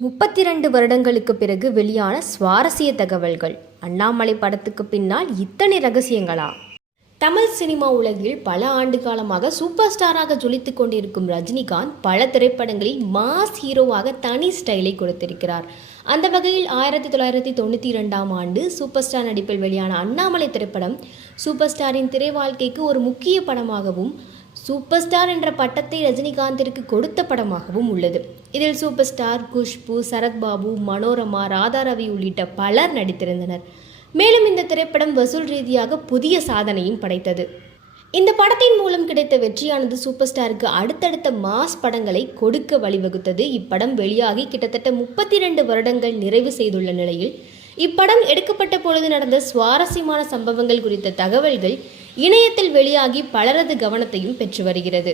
32 வருடங்களுக்கு பிறகு வெளியான சுவாரஸ்ய தகவல்கள். அண்ணாமலை படத்துக்கு பின்னால் இத்தனை ரகசியங்களா? தமிழ் சினிமா உலகில் பல ஆண்டு காலமாக சூப்பர் ஸ்டாராக ஜொலித்துக் கொண்டிருக்கும் ரஜினிகாந்த் பல திரைப்படங்களில் மாஸ் ஹீரோவாக தனி ஸ்டைலை கொடுத்திருக்கிறார். அந்த வகையில் 1992ஆம் ஆண்டு சூப்பர் ஸ்டார் நடிப்பில் வெளியான அண்ணாமலை திரைப்படம் சூப்பர் ஸ்டாரின் திரை வாழ்க்கைக்கு ஒரு முக்கிய படமாகவும் சூப்பர் ஸ்டார் என்ற பட்டத்தை ரஜினிகாந்திற்கு கொடுத்த படமாகவும் உள்ளது. இதில் சூப்பர் ஸ்டார், குஷ்பு, சரத்பாபு, மனோரமா, ராதாரவி உள்ளிட்ட பலர் நடித்திருந்தனர். மேலும் இந்த திரைப்படம் வசூல் ரீதியாக புதிய சாதனையும் படைத்தது. இந்த படத்தின் மூலம் கிடைத்த வெற்றியானது சூப்பர் ஸ்டாருக்கு அடுத்தடுத்த மாஸ் படங்களை கொடுக்க வழிவகுத்தது. இப்படம் வெளியாகி கிட்டத்தட்ட 32 வருடங்கள் நிறைவு செய்துள்ள நிலையில் இப்படம் எடுக்கப்பட்ட பொழுது நடந்த சுவாரஸ்யமான சம்பவங்கள் குறித்த தகவல்கள் இணையத்தில் வெளியாகி பலரது கவனத்தையும் பெற்று வருகிறது.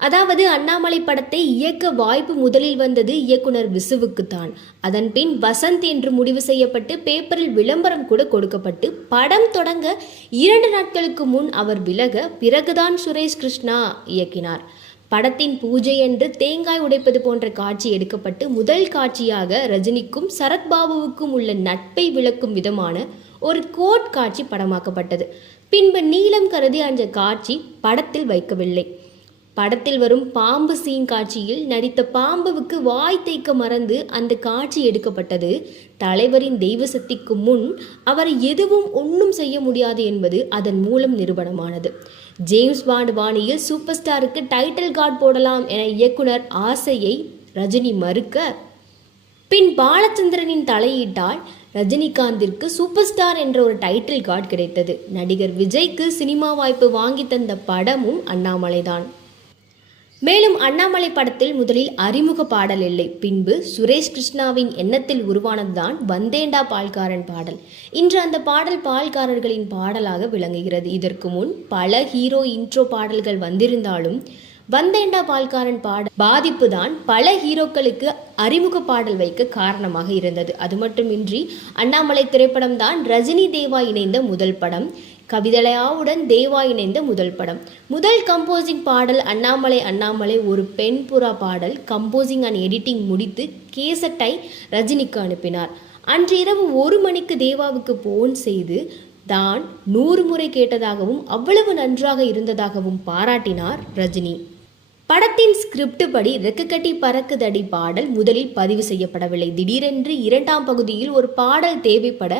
அதாவது அண்ணாமலை படத்தை இயக்க வாய்ப்பு முதலில் வந்தது இயக்குனர் விசுவுக்குத்தான். அதன் பின் வசந்த் என்று முடிவு செய்யப்பட்டு பேப்பரில் விளம்பரம் கூட கொடுக்கப்பட்டு படம் தொடங்க 2 நாட்களுக்கு முன் அவர் விலக பிறகுதான் சுரேஷ் கிருஷ்ணா இயக்கினார். படத்தின் பூஜை என்று தேங்காய் உடைப்பது போன்ற காட்சி எடுக்கப்பட்டு முதல் காட்சியாக ரஜினிக்கும் சரத்பாபுவுக்கும் உள்ள நட்பை விளக்கும் விதமான ஒரு கோட் காட்சி படமாக்கப்பட்டது. பின்பு நீளம் கருதி அந்த காட்சி படத்தில் வைக்கவில்லை. படத்தில் வரும் பாம்பு சீன் காட்சியில் நடித்த பாம்புவுக்கு வாய் தைக்க மறந்து அந்த காட்சி எடுக்கப்பட்டது. தலைவரின் தெய்வ சக்திக்கு முன் அவர் எதுவும் ஒன்றும் செய்ய முடியாது என்பது அதன் மூலம் நிரூபணமானது. ஜேம்ஸ் பாண்ட் பாணியில் சூப்பர் ஸ்டாருக்கு டைட்டில் கார்டு போடலாம் என இயக்குனர் ஆசையை ரஜினி மறுக்க, பின் பாலச்சந்திரனின் தலையீட்டால் ரஜினிகாந்திற்கு சூப்பர் ஸ்டார் என்ற ஒரு டைட்டில் கார்டு கிடைத்தது. நடிகர் விஜய்க்கு சினிமா வாய்ப்பு வாங்கி தந்த படமும் அண்ணாமலைதான். மேலும் அண்ணாமலை படத்தில் முதலில் அறிமுக பாடல் இல்லை. பின்பு சுரேஷ் கிருஷ்ணாவின் எண்ணத்தில் உருவானதுதான் வந்தேண்டா பால்காரன் பாடல். இன்று அந்த பாடல் பால்காரர்களின் பாடலாக விளங்குகிறது. இதற்கு முன் பல ஹீரோ இன்ட்ரோ பாடல்கள் வந்திருந்தாலும் வந்தேண்டா பால்காரன் பாடல் பாதிப்பு தான் பல ஹீரோக்களுக்கு அறிமுக பாடல் வைக்க காரணமாக இருந்தது. அது மட்டுமின்றி அண்ணாமலை திரைப்படம் தான் ரஜினி தேவா இணைந்த முதல் படம். கவிதலையாவுடன் தேவா இணைந்த முதல் படம். முதல் கம்போசிங் பாடல் அண்ணாமலை அண்ணாமலை ஒரு பெண் புறா பாடல். கம்போசிங் அண்ட் எடிட்டிங் முடித்து கேசட்டை ரஜினிக்கு அனுப்பினார். அன்று இரவு 1 மணிக்கு தேவாவுக்கு போன் செய்து தான் 100 முறை கேட்டதாகவும் அவ்வளவு நன்றாக இருந்ததாகவும் பாராட்டினார் ரஜினி. படத்தின் ஸ்கிரிப்ட் படி ரெக்கு கட்டி பறக்குதடி பாடல் முதலில் பதிவு செய்யப்படவில்லை. திடீரென்று 2ஆம் பகுதியில் ஒரு பாடல் தேவைப்பட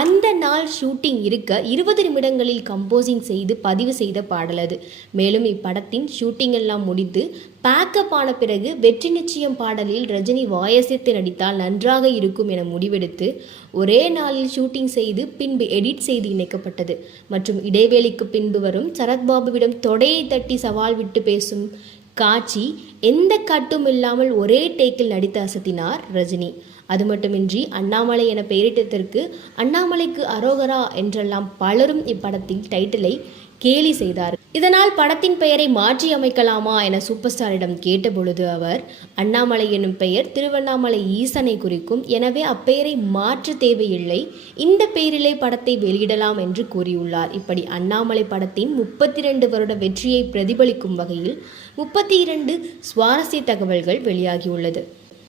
அந்த நாள் ஷூட்டிங் இருக்க 20 நிமிடங்களில் கம்போசிங் செய்து பதிவு செய்த பாடல் அது. மேலும் இப்படத்தின் ஷூட்டிங் எல்லாம் முடித்து பேக்கப் ஆன பிறகு வெற்றி நிச்சயம் பாடலில் ரஜினி வாயசைத்து நடித்தால் நன்றாக இருக்கும் என முடிவெடுத்து ஒரே நாளில் ஷூட்டிங் செய்து பின்பு எடிட் செய்து இணைக்கப்பட்டது. மற்றும் இடைவேளைக்கு பின்பு வரும் சரத்பாபுவிடம் தொடையை தட்டி சவால் விட்டு பேசும் காட்சி எந்த கட்டும் இல்லாமல் ஒரே டேக்கில் நடித்து அசத்தினார் ரஜினி. அது மட்டுமின்றி அண்ணாமலை என பெயரிட்டதற்கு அண்ணாமலைக்கு அரோகரா என்றெல்லாம் பலரும் இப்படத்தின் டைட்டிலை கேலி செய்தார். இதனால் படத்தின் பெயரை மாற்றி அமைக்கலாமா என சூப்பர் ஸ்டாரிடம் கேட்டபொழுது அவர், அண்ணாமலை எனும் பெயர் திருவண்ணாமலை ஈசனை குறிக்கும், எனவே அப்பெயரை மாற்ற தேவையில்லை, இந்த பெயரிலே படத்தை வெளியிடலாம் என்று கூறியுள்ளார். இப்படி அண்ணாமலை படத்தின் 32 வருட வெற்றியை பிரதிபலிக்கும் வகையில் 32 சுவாரஸ்ய தகவல்கள் வெளியாகியுள்ளது.